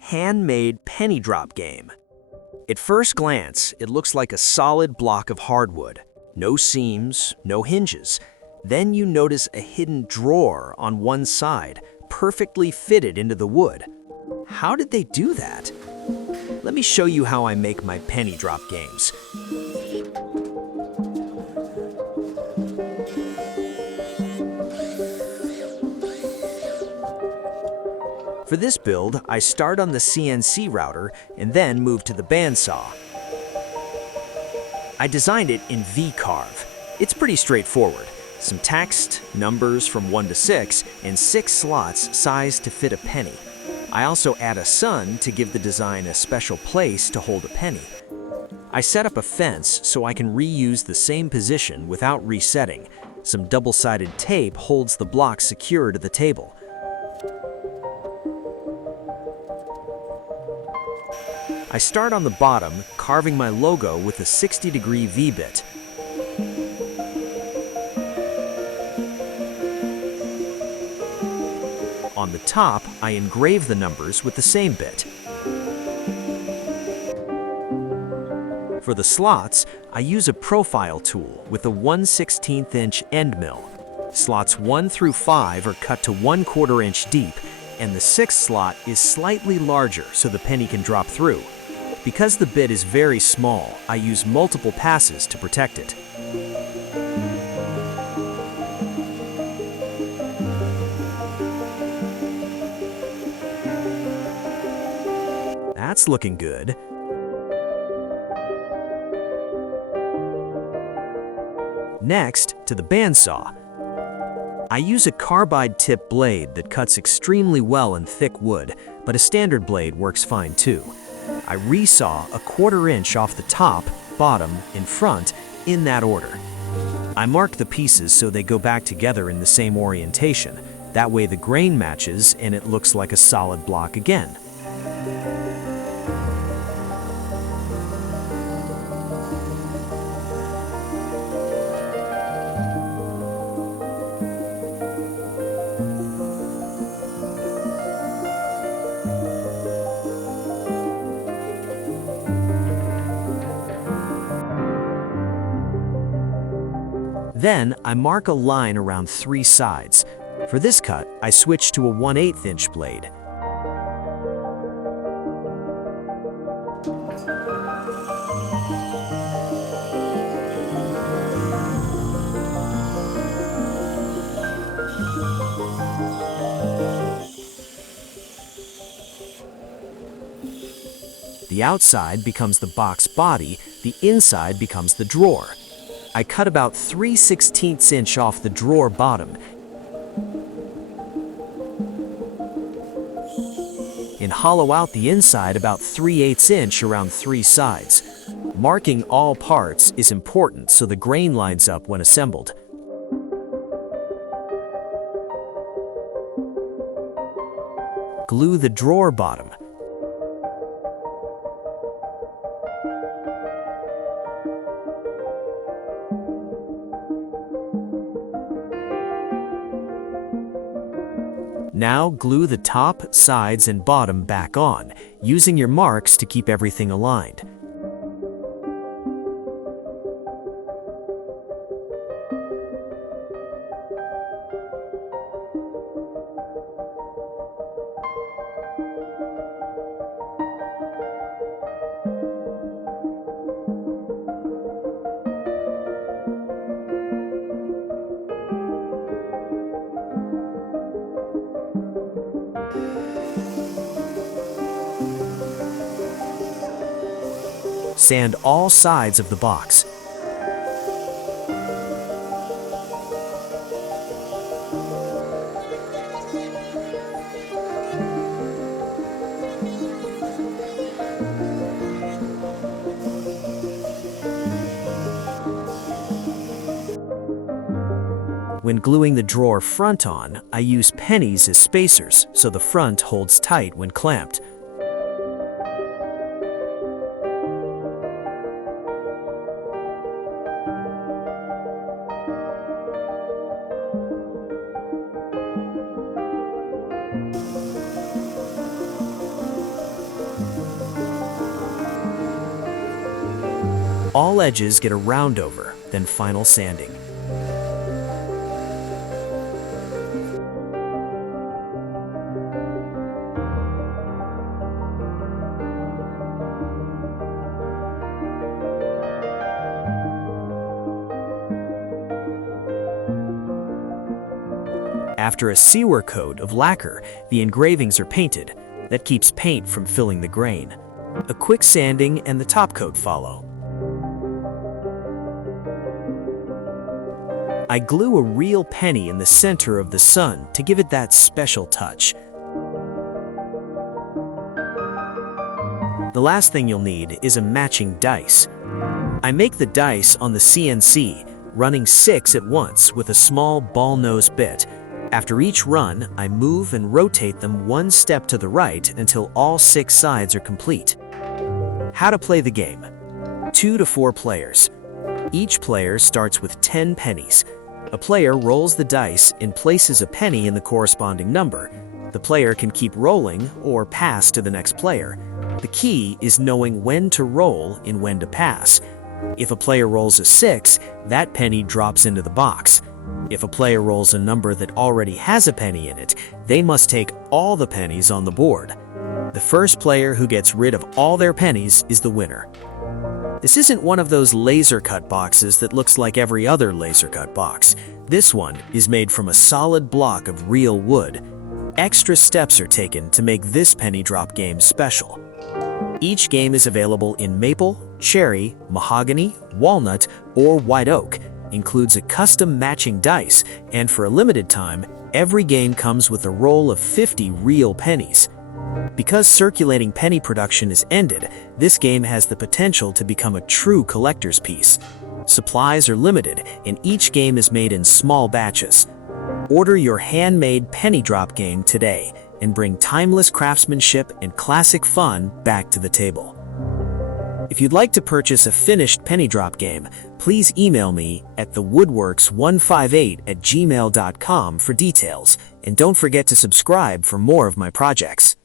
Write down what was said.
handmade penny drop game. At first glance, it looks like a solid block of hardwood. No seams, no hinges. Then you notice a hidden drawer on one side, perfectly fitted into the wood. How did they do that? Let me show you how I make my penny drop games. For this build, I start on the CNC router and then move to the bandsaw. I designed it in V-carve. It's pretty straightforward. Some text, numbers from 1 to 6, and 6 slots sized to fit a penny. I also add a sun to give the design a special place to hold a penny. I set up a fence so I can reuse the same position without resetting. Some double-sided tape holds the block secure to the table. I start on the bottom, carving my logo with a 60-degree V-bit. On the top, I engrave the numbers with the same bit. For the slots, I use a profile tool with a 1/16" end mill. Slots 1 through 5 are cut to 1/4 inch deep, and the 6th slot is slightly larger so the penny can drop through. Because the bit is very small, I use multiple passes to protect it. That's looking good. Next, to the bandsaw. I use a carbide tip blade that cuts extremely well in thick wood, but a standard blade works fine too. I resaw a 1/4 inch off the top, bottom, and front in that order. I mark the pieces so they go back together in the same orientation. That way the grain matches and it looks like a solid block again. Then, I mark a line around 3 sides. For this cut, I switch to a 1/8 inch blade. The outside becomes the box body, the inside becomes the drawer. I cut about 3/16 inch off the drawer bottom and hollow out the inside about 3/8 inch around 3 sides. Marking all parts is important so the grain lines up when assembled. Glue the drawer bottom. Now glue the top, sides, and bottom back on, using your marks to keep everything aligned. Sand all sides of the box. When gluing the drawer front on, I use pennies as spacers so the front holds tight when clamped. All edges get a round over, then final sanding. After a sewer coat of lacquer, the engravings are painted. That keeps paint from filling the grain. A quick sanding and the top coat follow. I glue a real penny in the center of the sun to give it that special touch. The last thing you'll need is a matching dice. I make the dice on the CNC, running 6 at once with a small ball nose bit. After each run, I move and rotate them one step to the right until all 6 sides are complete. How to play the game. 2 to 4 players. Each player starts with 10 pennies. A player rolls the dice and places a penny in the corresponding number. The player can keep rolling or pass to the next player. The key is knowing when to roll and when to pass. If a player rolls a 6, that penny drops into the box. If a player rolls a number that already has a penny in it, they must take all the pennies on the board. The first player who gets rid of all their pennies is the winner. This isn't one of those laser cut boxes that looks like every other laser cut box. This one is made from a solid block of real wood. Extra steps are taken to make this penny drop game special. Each game is available in maple, cherry, mahogany, walnut, or white oak, includes a custom matching dice, and for a limited time, every game comes with a roll of 50 real pennies. Because circulating penny production is ended, this game has the potential to become a true collector's piece. Supplies are limited, and each game is made in small batches. Order your handmade penny drop game today and bring timeless craftsmanship and classic fun back to the table. If you'd like to purchase a finished penny drop game, please email me at thewoodworks158@gmail.com for details, and don't forget to subscribe for more of my projects.